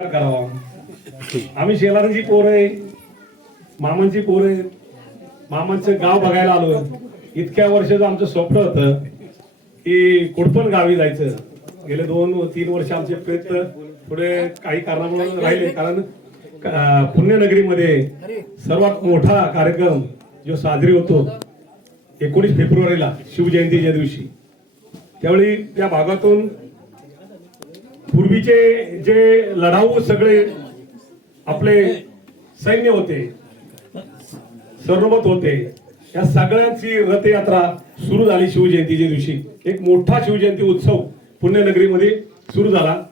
करावा. आम्ही शेलारांची पोर आहे मामांची पोर आहे मामांचं गाव बघायला आलो इतक्या वर्षाचं आमचं स्वप्न होतं की कुडपण गावी जायचं. गेले दोन तीन वर्ष आमचे प्रयत्न थोडे काही कारणामुळे राहिले. कारण पुण्यनगरीमध्ये सर्वात मोठा कार्यक्रम जो साजरी होतो एकोणीस फेब्रुवारीला शिवजयंतीच्या दिवशी. त्यावेळी त्या भागातून पूर्वीचे जे लढाऊ सगळे आपले सैन्य होते सर्वमत होते या सगळ्यांची रथयात्रा सुरू झाली शिवजयंतीच्या दिवशी. एक मोठा शिवजयंती उत्सव पुण्यनगरीमध्ये सुरू झाला.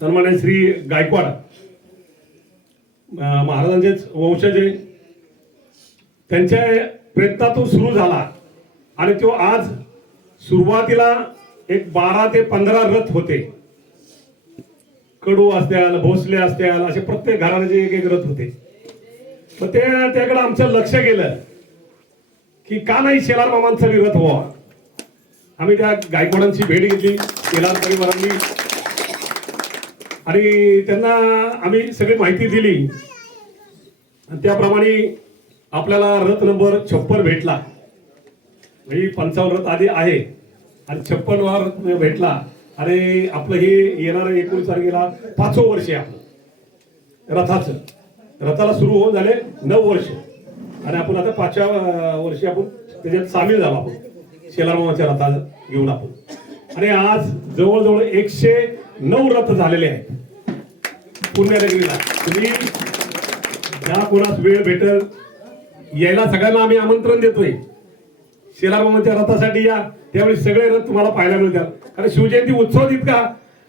सन्मान्य श्री गायकवाड महाराजांचेच वंशज त्यांच्या प्रयत्नातून सुरू झाला. आणि तो आज सुरुवातीला एक बारा ते पंधरा रथ होते. कडू असत्याल भोसले असत्याल असे प्रत्येक घराण्याचे एक एक रथ होते. तर ते त्याकडे आमचं लक्ष गेलं की का नाही शेलार मामांचा बी रथ व्हावा? आम्ही त्या गायकवाडांची भेट घेतली शेलार परिवारांनी आणि त्यांना आम्ही सगळी माहिती दिली. आणि त्याप्रमाणे आपल्याला रथ नंबर छप्पन भेटला. म्हणजे पंचावन्न रथ आधी आहे. आणि छप्पन वार भेटला. आणि आपलं हे येणार एकोणीस तारखेला पाचवं वर्ष आहे आपलं. रथाचं. रथाला सुरू होऊन झाले नऊ वर्ष. आणि आपण आता पाचव्या वर्षी आपण त्याच्यात सामील झालो आपण शेलारमामाच्या रथा घेऊन आपण. आणि आज जवळजवळ एकशे नऊ रथ झालेले आहेत. पुण्यनगरीला. तुम्ही ज्या कोणास वेळ भेटल यायला सगळ्यांना आम्ही आमंत्रण देतोय. शेलारमामाच्या रथासाठी या. त्यावेळी सगळे रथ तुम्हाला पाहायला मिळतात. कारण शिवजयंती उत्सव इतका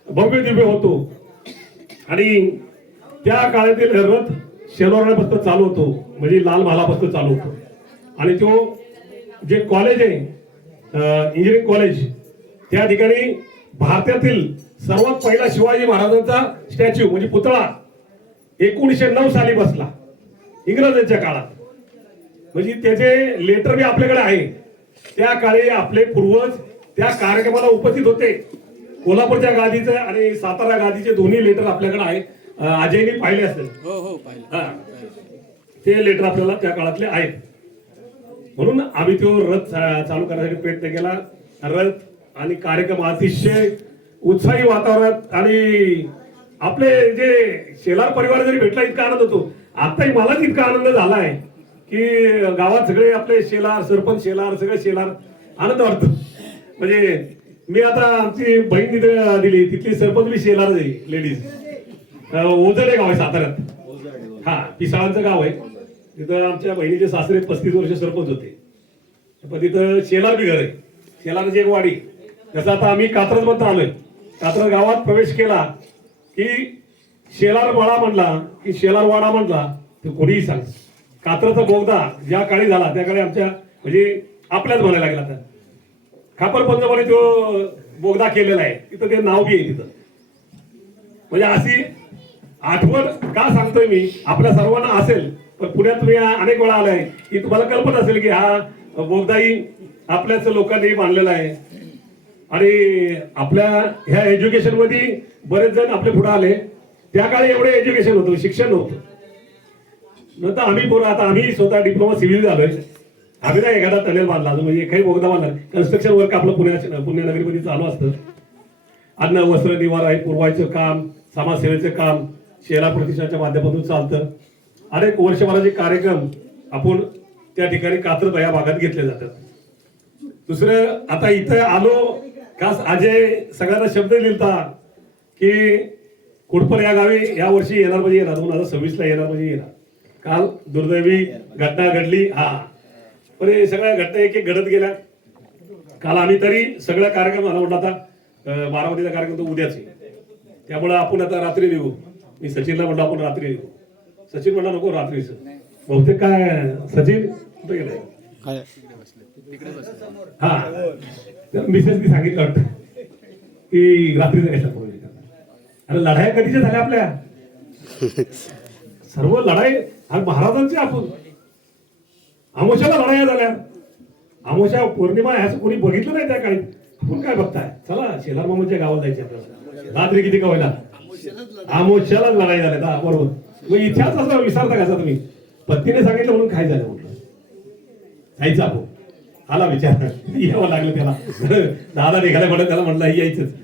भव्य दिव्य होतो. आणि त्या काळातील रथ शेलवारण्यापासून चालू होतो. म्हणजे लाल महालापासून चालू होतो. आणि तो जे कॉलेज आहे इंजिनिअरिंग कॉलेज त्या ठिकाणी भारतातील सर्वात पहिला शिवाजी महाराजांचा स्टॅच्यू म्हणजे पुतळा एकोणीसशे नऊ साली बसला. इंग्रजांच्या काळात. म्हणजे त्याचे लेटर बी आपल्याकडे आहे. त्या काळी आपले पूर्वज त्या कार्यक्रमाला उपस्थित होते. कोल्हापूरच्या गादीचं आणि सातारा गादीचे दोन्ही लेटर आपल्याकडे आहे अं, अजयनी पाहिले असेल. हो हो पाहिलं. हा. ते लेटर आपल्याला त्या काळातले आहेत. म्हणून आम्ही तो रथ चालू करण्यासाठी प्रयत्न केला. रथ आणि कार्यक्रम अतिशय उत्साही वातावरणात आणि आपले जे शेलार परिवार जरी भेटला इतका आनंद होतो. आताही मलाच इतका आनंद झालाय की गावात सगळे आपले शेलार सरपंच शेलार सगळे शेलार आनंद वाटतो. म्हणजे मी आता आमची बहीण तिथे दिली तिथली सरपंच बी शेलार लेडीज ओझडे गाव आहे साताऱ्यात. हा पिसाळांचं गाव आहे. तिथं आमच्या बहिणीचे सासरे पस्तीस वर्ष सरपंच होते. पण तिथं शेलार बी घर आहे. शेलारची एक वाडी. जसं आता आम्ही कात्रजमध्ये आलोय. कात्रज गावात प्रवेश केला की शेलार वाडा म्हणला की शेलार वाडा म्हणला ते कोणीही सांग कात्रचा बोगदा ज्या काळी झाला त्या काळी आमच्या म्हणजे आपल्याच म्हणायला लागला आता. खापर पंजाबाने तो बोगदा केलेला आहे तिथं ते नाव बी आहे तिथं. म्हणजे अशी आठवण का सांगतोय मी? आपल्या सर्वांना असेल पण पुण्यात तुम्ही अनेक वेळा आलाय की तुम्हाला कल्पना असेल की हा बोगदाही आपल्याच लोकांनी बांधलेला आहे. आणि आपल्या ह्या एज्युकेशनमध्ये बरेच जण आपले पुढे आले. त्या काळी एवढे एज्युकेशन होतं शिक्षण नव्हतं. नंतर आम्ही पोरं आता आम्ही स्वतः डिप्लोमा सिव्हिल झालोय. आम्ही ना एखादा टनेल बांधला अजून म्हणजे काही बोगदा बांधला कन्स्ट्रक्शन वर्क आपलं पुण्या पुण्यनगरीमध्ये चालू असतं. अन्न वस्त्र निवारा आहे पुरवायचं काम समाजसेवेचं काम शेला प्रतिष्ठानच्या माध्यमातून चालतं. अनेक वर्षभराचे कार्यक्रम आपण त्या ठिकाणी कात्रत या भागात घेतले जातात. दुसरं आता इथं आलो खास अजय सगळ्यांना शब्द लिहिता की कुडपर या गावी या वर्षी येणार म्हणजे येणार दोन हजार सव्वीस ला येणार म्हणजे येणार. काल दुर्दैवी घटना घडली. हा. पण हे सगळ्या घटना एक एक घडत गेल्या. काल आम्ही तरी सगळ्या कार्यक्रम झाला म्हटलं आता बारामतीचा कार्यक्रम तो उद्याच आहे त्यामुळे आपण आता रात्री निघू. मी सचिनला म्हटलं आपण रात्री निघू. सचिन म्हटलं नको रात्रीच. बहुतेक काय सचिन कुठे गेलाय? हा. मिसेसनी सांगितलं वाटतं. की रात्रीचं कशा अरे लढाया कधीच्या झाल्या आपल्या? सर्व लढाई आणि महाराजांचे आपण आमोशाला लढाया झाल्या. आमोशा पौर्णिमा ह्याचं कोणी बघितलं नाही त्या काळी? आपण काय बघताय? चला शेलार मामाच्या गावात जायचे आपल्याला. रात्री किती का आमोशाला लढाई झाल्या. हा, बरोबर. मग इतिहास असा विसरता कसा तुम्ही? पत्नीने सांगितलं म्हणून काय झालं म्हटलं? जायचं आपण. आला विचार. यावं लागलं त्याला. दादा निघाला म्हणत त्याला म्हटलं यायचंच.